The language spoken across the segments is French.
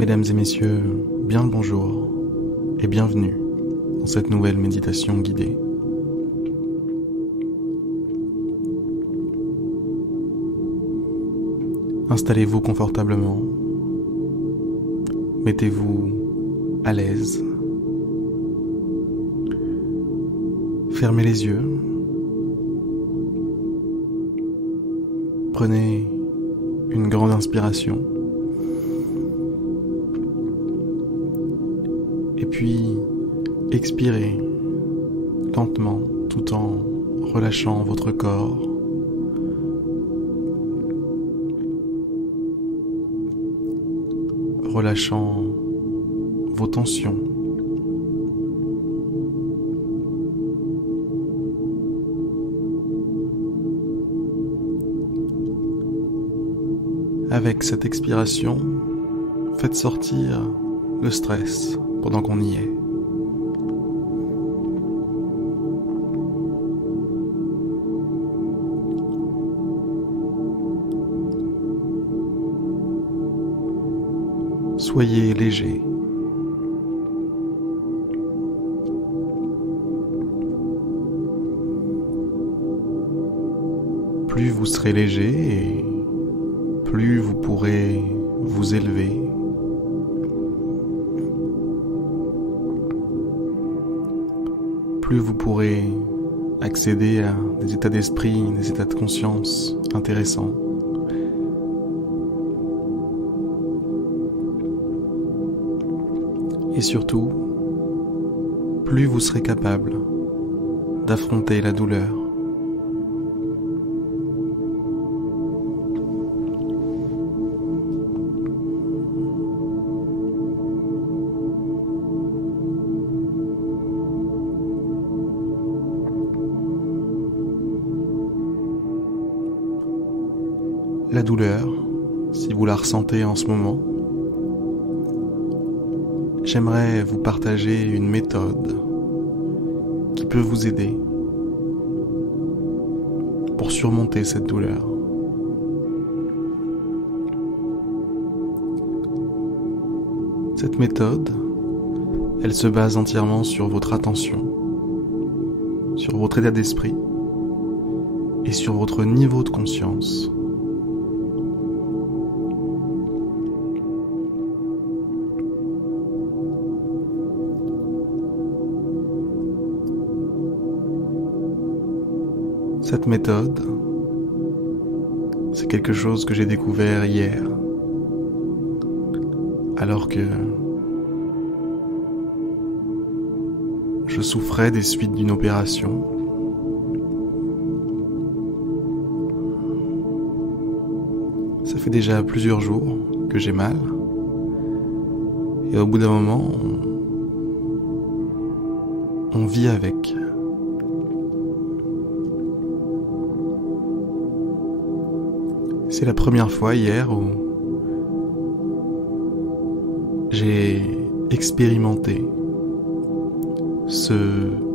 Mesdames et messieurs, bien le bonjour et bienvenue dans cette nouvelle méditation guidée. Installez-vous confortablement, mettez-vous à l'aise, fermez les yeux, prenez une grande inspiration. Et puis, expirez lentement tout en relâchant votre corps. Relâchant vos tensions. Avec cette expiration, faites sortir le stress pendant qu'on y est. Soyez léger. Plus vous serez léger et plus vous pourrez vous élever. Plus vous pourrez accéder à des états d'esprit, des états de conscience intéressants. Et surtout, plus vous serez capable d'affronter la douleur. La douleur, si vous la ressentez en ce moment, j'aimerais vous partager une méthode qui peut vous aider pour surmonter cette douleur. Cette méthode, elle se base entièrement sur votre attention, sur votre état d'esprit et sur votre niveau de conscience. Cette méthode, c'est quelque chose que j'ai découvert hier, alors que je souffrais des suites d'une opération. Ça fait déjà plusieurs jours que j'ai mal, et au bout d'un moment, on vit avec. C'est la première fois hier où j'ai expérimenté ce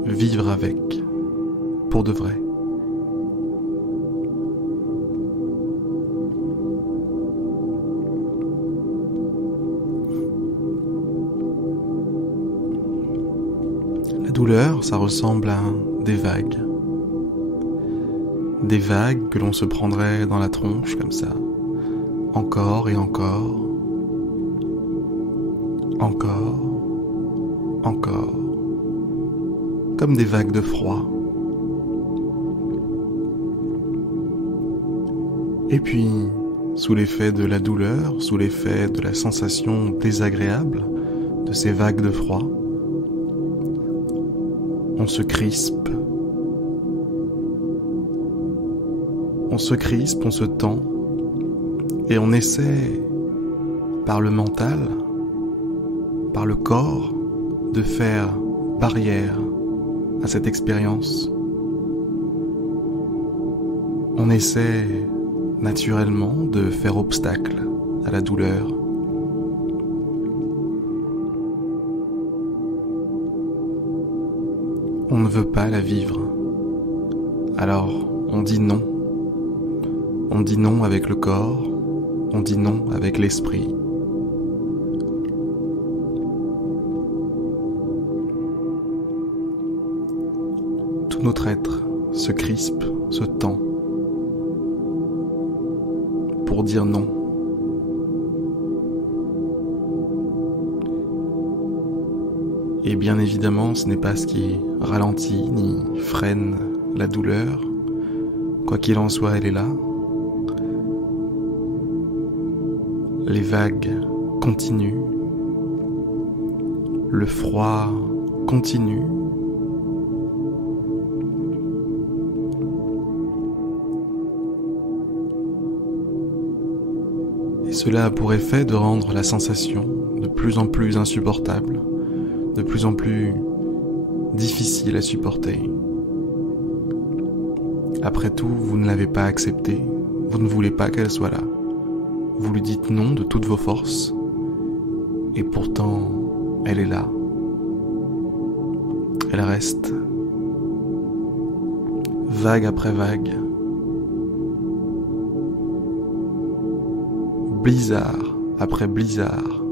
vivre avec pour de vrai. La douleur, ça ressemble à des vagues. Des vagues que l'on se prendrait dans la tronche comme ça, encore et encore, encore, encore, comme des vagues de froid. Et puis, sous l'effet de la douleur, sous l'effet de la sensation désagréable de ces vagues de froid, on se crispe. On se crispe, on se tend, et on essaie, par le mental, par le corps, de faire barrière à cette expérience. On essaie naturellement de faire obstacle à la douleur. On ne veut pas la vivre, alors on dit non. On dit non avec le corps, on dit non avec l'esprit. notre être se crispe, se tend pour dire non. Et bien évidemment, ce n'est pas ce qui ralentit ni freine la douleur. Quoi qu'il en soit, elle est là. Les vagues continuent. Le froid continue. Et cela a pour effet de rendre la sensation de plus en plus insupportable, de plus en plus difficile à supporter. Après tout, vous ne l'avez pas acceptée, vous ne voulez pas qu'elle soit là. Vous lui dites non de toutes vos forces, et pourtant, elle est là. Elle reste, vague après vague, blizzard après blizzard.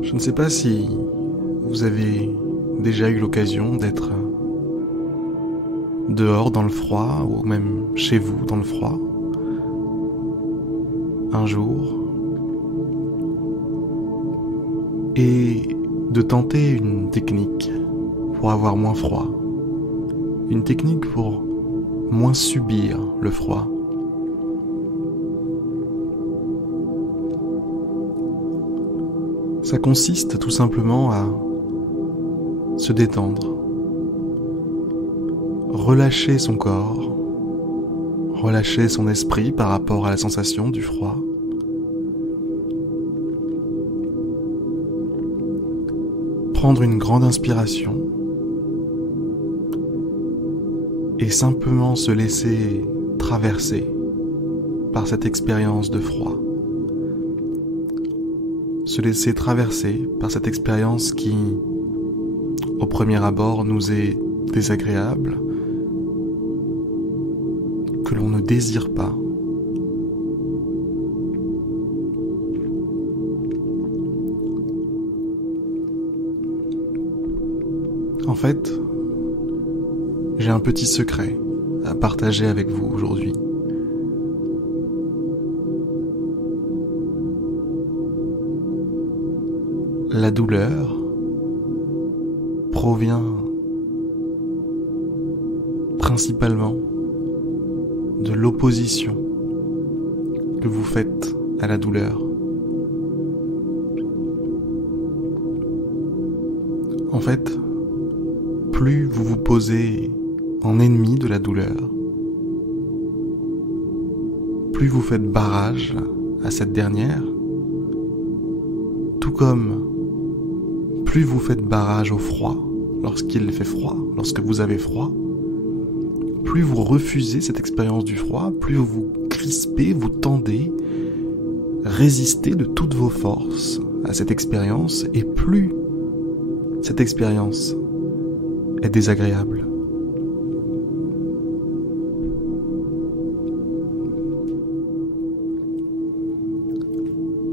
Je ne sais pas si vous avez déjà eu l'occasion d'être dehors dans le froid ou même chez vous dans le froid un jour et de tenter une technique pour avoir moins froid, une technique pour moins subir le froid. Ça consiste tout simplement à se détendre, relâcher son corps, relâcher son esprit par rapport à la sensation du froid. Prendre une grande inspiration et simplement se laisser traverser par cette expérience de froid. Se laisser traverser par cette expérience qui, au premier abord, nous est désagréable, que l'on ne désire pas. En fait, j'ai un petit secret à partager avec vous aujourd'hui. La douleur provient principalement de l'opposition que vous faites à la douleur. En fait, plus vous vous posez en ennemi de la douleur, plus vous faites barrage à cette dernière, tout comme plus vous faites barrage au froid, lorsqu'il fait froid, lorsque vous avez froid, plus vous refusez cette expérience du froid, plus vous vous crispez, vous tendez, résistez de toutes vos forces à cette expérience, et plus cette expérience est désagréable.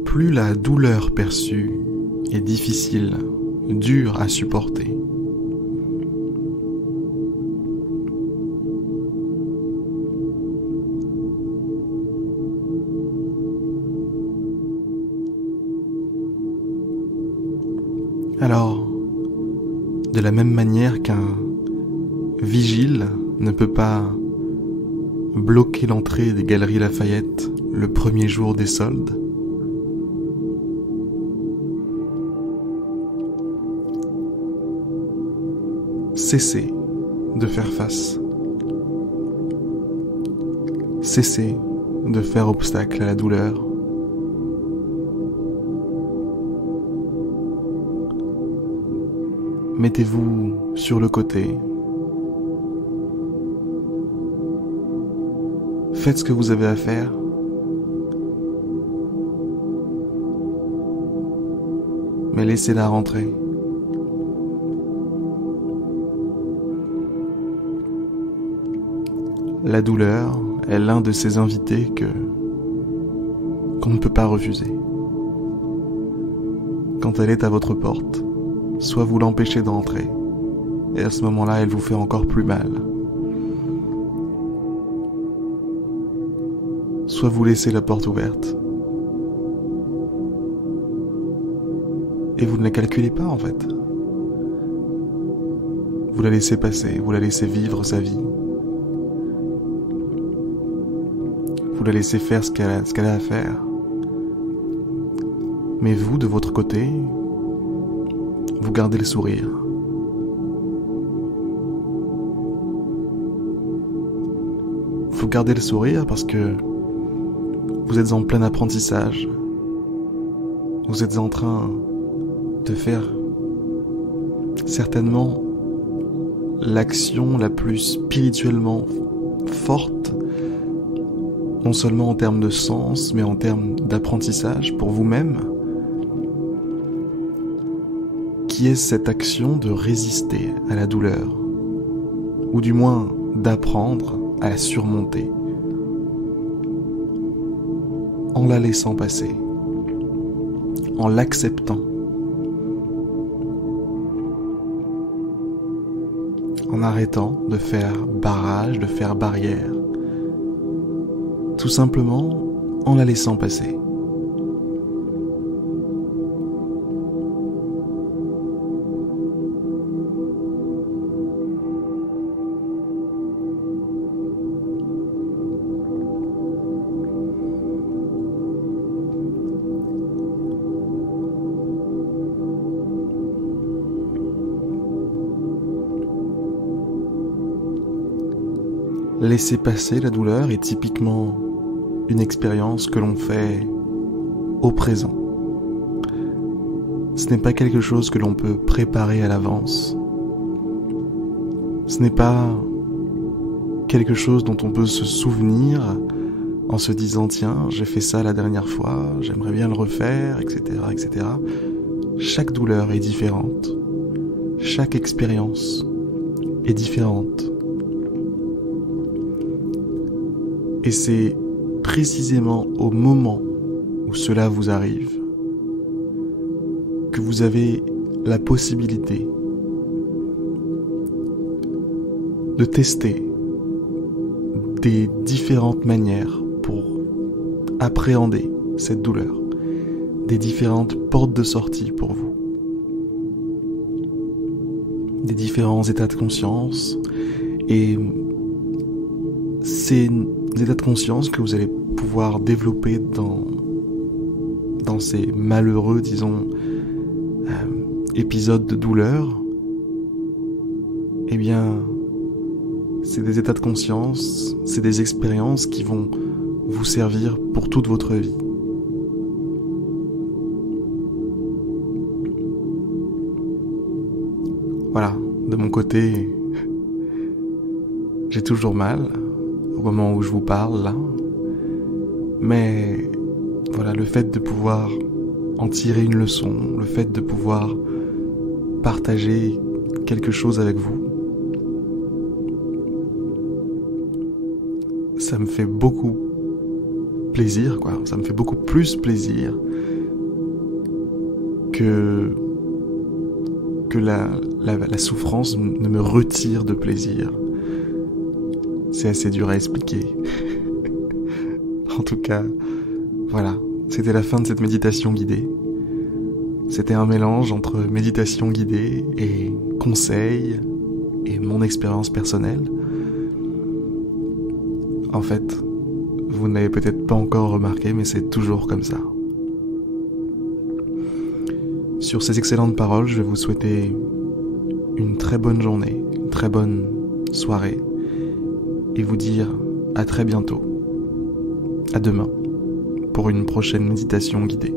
Plus la douleur perçue est difficile, dure à supporter, alors, de la même manière qu'un vigile ne peut pas bloquer l'entrée des Galeries Lafayette le premier jour des soldes, cessez de faire face. Cessez de faire obstacle à la douleur. Mettez-vous sur le côté. Faites ce que vous avez à faire. Mais laissez-la rentrer. La douleur est l'un de ces invités que qu'on ne peut pas refuser. Quand elle est à votre porte, soit vous l'empêchez d'entrer, et à ce moment-là, elle vous fait encore plus mal. Soit vous laissez la porte ouverte, et vous ne la calculez pas en fait. Vous la laissez passer, vous la laissez vivre sa vie. Vous la laissez faire ce qu'elle a à faire. Mais vous, de votre côté, vous gardez le sourire. Vous gardez le sourire parce que vous êtes en plein apprentissage. Vous êtes en train de faire certainement l'action la plus spirituellement forte, non seulement en termes de sens, mais en termes d'apprentissage pour vous-même, qui est cette action de résister à la douleur, ou du moins d'apprendre à la surmonter, en la laissant passer, en l'acceptant, en arrêtant de faire barrage, de faire barrière, tout simplement en la laissant passer. Laisser passer la douleur est typiquement une expérience que l'on fait au présent. Ce n'est pas quelque chose que l'on peut préparer à l'avance. Ce n'est pas quelque chose dont on peut se souvenir en se disant « Tiens, j'ai fait ça la dernière fois, j'aimerais bien le refaire, etc. etc. » Chaque douleur est différente. Chaque expérience est différente. Et c'est précisément au moment où cela vous arrive que vous avez la possibilité de tester des différentes manières pour appréhender cette douleur, des différentes portes de sortie pour vous, des différents états de conscience, et ces états de conscience que vous allez pouvoir développer dans ces malheureux, disons, épisodes de douleur, eh bien, c'est des états de conscience, c'est des expériences qui vont vous servir pour toute votre vie. Voilà, de mon côté, j'ai toujours mal au moment où je vous parle là, mais voilà, le fait de pouvoir en tirer une leçon, le fait de pouvoir partager quelque chose avec vous, ça me fait beaucoup plaisir, quoi. Ça me fait beaucoup plus plaisir que la souffrance ne me retire de plaisir. C'est assez dur à expliquer. En tout cas, voilà, c'était la fin de cette méditation guidée. C'était un mélange entre méditation guidée et conseils et mon expérience personnelle. En fait, vous n'avez peut-être pas encore remarqué, mais c'est toujours comme ça. Sur ces excellentes paroles, je vais vous souhaiter une très bonne journée, une très bonne soirée, et vous dire à très bientôt, à demain, pour une prochaine méditation guidée.